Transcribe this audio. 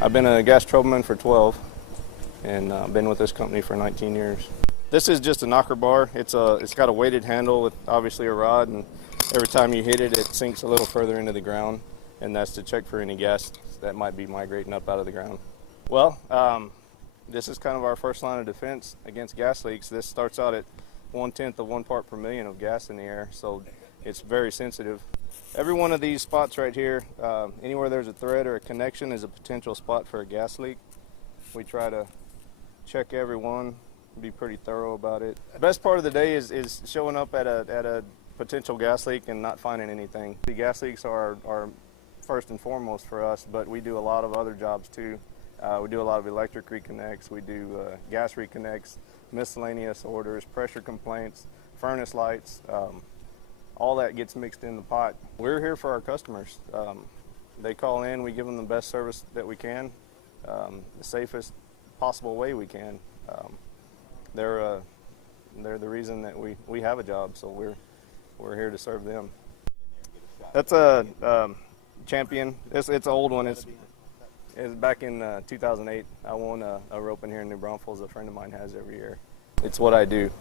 I've been a gas troubleman for 12, and been with this company for 19 years. This is just a knocker bar. It's got a weighted handle with obviously a rod, and every time you hit it, it sinks a little further into the ground, and that's to check for any gas that might be migrating up out of the ground. Well, this is kind of our first line of defense against gas leaks. This starts out at 1/10 of 1 part per million of gas in the air, so it's very sensitive. Every one of these spots right here, anywhere there's a thread or a connection, is a potential spot for a gas leak. We try to check every one, be pretty thorough about it. The best part of the day is showing up at a potential gas leak and not finding anything. The gas leaks are first and foremost for us, but we do a lot of other jobs too. We do a lot of electric reconnects, we do gas reconnects, miscellaneous orders, pressure complaints, furnace lights. All that gets mixed in the pot. We're here for our customers. They call in, we give them the best service that we can, the safest possible way we can. They're the reason that we have a job, so we're here to serve them. That's a Champion. It's an old one. It's back in 2008. I won a rope in here in New Braunfels. A friend of mine has every year. It's what I do.